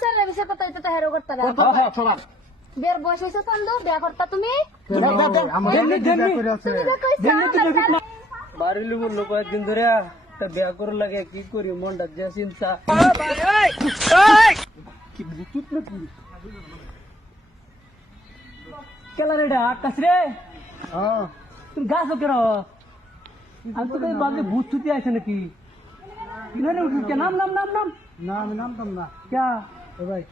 স্যারের বিষয়ে কথা হইতে হেরো করতে না হ্যাঁ সবার বের বয়স হইছে চান্দু বিয়া করতা তুমি বাড়ির লোক লোক কয়েকদিন ধরে একটা বিয়া করে লাগে কি করি মনটা যে চিন্তা কি বুতুত নাকি কেলা রে আকাশ রে তুমি গাছ কেন আমি তো বাবলি ভূত ছুটি আছে নাকি কিনারে উঠে নাম নাম নাম নাম না আমি নামতাম না ক্যা এ ভাই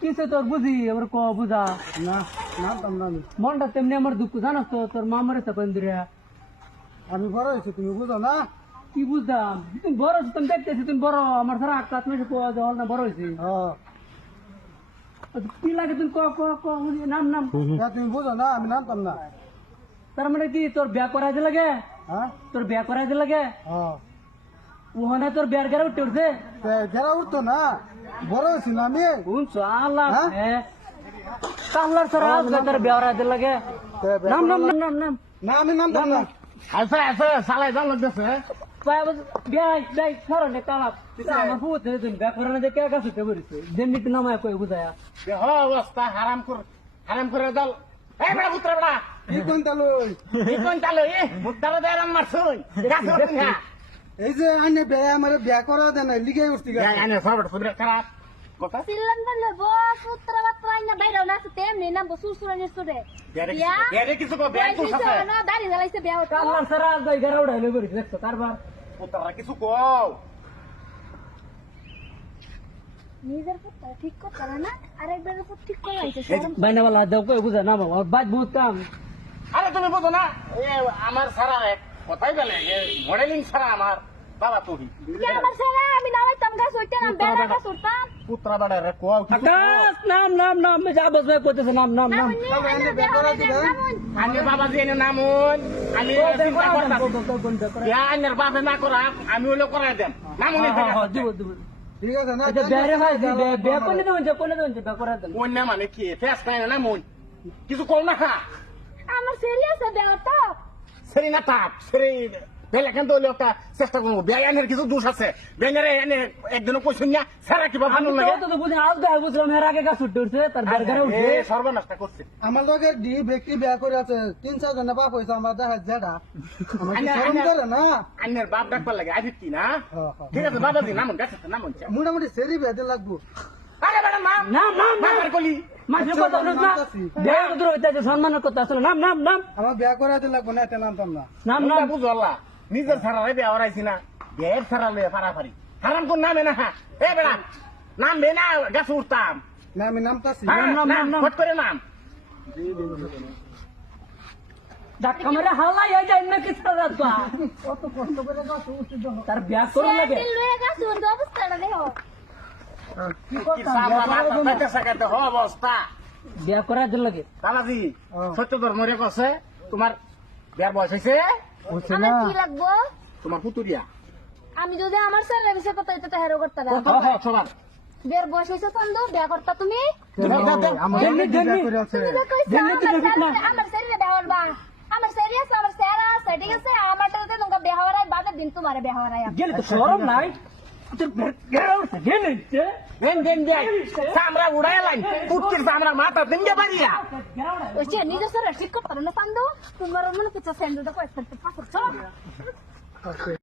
কিসে তোর বুঝি আমার ক বুঝা না নামতাম না আমি মনটা তেমনি আমার দুঃখ জানাস তো তোর মা মরে তখন ধরে আমি বড় হয়েছি তুমি বুঝো না কি বুঝতাম তুমি বড় আছো, তুমি দেখতেছি তুমি বড় আমার সারা আকাশ মেশে জল না বড় হয়েছি কি লাগে তুমি ক ক ক নাম নাম তুমি বুঝো না আমি নামতাম না তার মানে কি তোর বিয়া করাইতে লাগে হ্যাঁ তোর বিয়া করাইতে লাগে ওখানে তোর বিয়ার গেরা উঠতে উঠছে যারা উঠতো না বড় হয়েছি না আমি শুনছো আল্লাহ কামলার সারা তোর বিয়া করাইতে লাগে নাম নাম নাম নাম নাম না আমি নামতাম না আছে আছে সালাই জাল লাগতেছে বিয়া যাই সরনে কালাপ আমার পুত তুমি বিয়া করানো যে কে কাছে বলিছে যেমনি নামায় কই বুঝায়া দেহ অবস্থা হারাম করে দল এই বড় পুত্র বড়া কি কোন তালু কি কোন চালো এ মুক্তার দেরাম মারছই গাছ হতেন হ্যাঁ এই যে আইনে বে আমার বিয়া করা দেন লিগে উঠছি আনে সবট সুদরে খারাপ কথা সিল্লান বললে বস পুত্র বাত্রা না বাইরে না আছে তেমনি না বসুর সুরানি সুরে বেরে কিছু কো ব্যাগ তো আছে না দাড়ি জ্বালাইছে বিয়া হতো কামলার সারা যাই গেরা উড়াইলে বলিছে দেখছো কারবার পুত্ররা কিছু কও নিজের পুত্র ঠিক করতে না আরেকজনের পুত্র ঠিক করে আইছে বাইনা वाला দাও কই বুঝা না বাবা বাদ বহুত কাম আরে তুমি বুঝো না এ আমার সারা এক কথাই বলে মডেলিং সারা আমার বাবা তুই কে আমার সারা আমি নামাইতাম গাছ হইতে না বেড়া গাছ উঠতাম পুত্র বাড়া রে কও কিছু আকাশ নাম নাম নাম মে যা বসবে কইতেছে নাম নাম নাম আমি বাবা দিয়ে নামুন আমি চিন্তা করতাম ইয়া আনের বাপে না করা আমি হলো করাই দেন নামুন দিব দিব ঠিক আছে না আচ্ছা বেরে ভাই বে কোনে দেন যে বে করে দেন অন্য মানে কি ফেস পাই না মন কিছু কল না খা আমার সিরিয়াস বিয়া তো সেরি না তাপ সেরি বেলা কেন তো একটা চেষ্টা করবো বেয়ানের কিছু দোষ আছে বেয়ানের এনে একদিনও কইছুন না সারা কিবা ভালো লাগে তো বুঝি আজ তো বুঝলাম এর আগে গাছ উঠতে উঠছে তার বের ঘরে উঠছে সর্বনাশটা করছে আমার লগে ডি ব্যক্তি বিয়া করে আছে 3-4 জনের বাপ হয়েছে আমার দেখা যেটা আমার কি শরম করে না আন্নের বাপ ডাকবার লাগে আজ কি না ঠিক আছে বাবাজি নামুন গাছে নামুন মোটামুটি সেরি বেঁধে লাগবো আরে বেটা নাম নাম নাম বাবার কলি মাঝে কথা বলছ না দেয় দূর হইতাছে সম্মানের কথা আসলে নাম নাম নাম আমার বিয়া করে লাগবো না এতে নামতাম না নাম নাম নাম বুঝো আল্লাহ নিজের ছাড়ালে বিয়া হরাইছি না বিয়ের ছাড়ালে ফারাফারি হারাম কোন নামে না এ বেটা নাম বে না গাছে উঠতাম না আমি নামতাছি ফট করে নাম ধাক্কা মেরে হাল্লাই হয়ে যায় না কিছু রাখবা কত কষ্ট করে গাছ উঠছি তার বিয়া করে লাগে লয়ে গাছ উঠতে অবস্থাটা দেখো কি কি সামলা মাথা সাকাতে হ অবস্থা বিয়া করার জন্য লাগে দাদাজি সত্য ধর্মরে কছে তোমার বিয়ার বয়স হয়েছে হচ্ছে আমার না কি লাগবো তোমার পুতুরিয়া আমি যদি আমার স্যারের বিষয়ে কথা হইতে হেরো করতে না সবার বের বয়স হইছে চান্দু বিয়া করতা তুমি আমার বিয়া করে আছে আমার শরীরে বেহর বা আমার সিরিয়াস আমার স্যারা আছে ঠিক আছে আমারটা তো তোমাকে বেহরাই বাদে দিন তোমারে বেহরাই গেলে তো শরম নাই তোর গেরা উঠছে গেলে দেন দেন দেন সামরা উড়াই লাইন পুত্তির সামরা মাথা দিঙ্গে বাড়িয়া ওই যে নিজের স্যারের ঠিক করতে না চান্দু তোমার মনে কিছু সেন্ড দাও কয়েকটা পাথর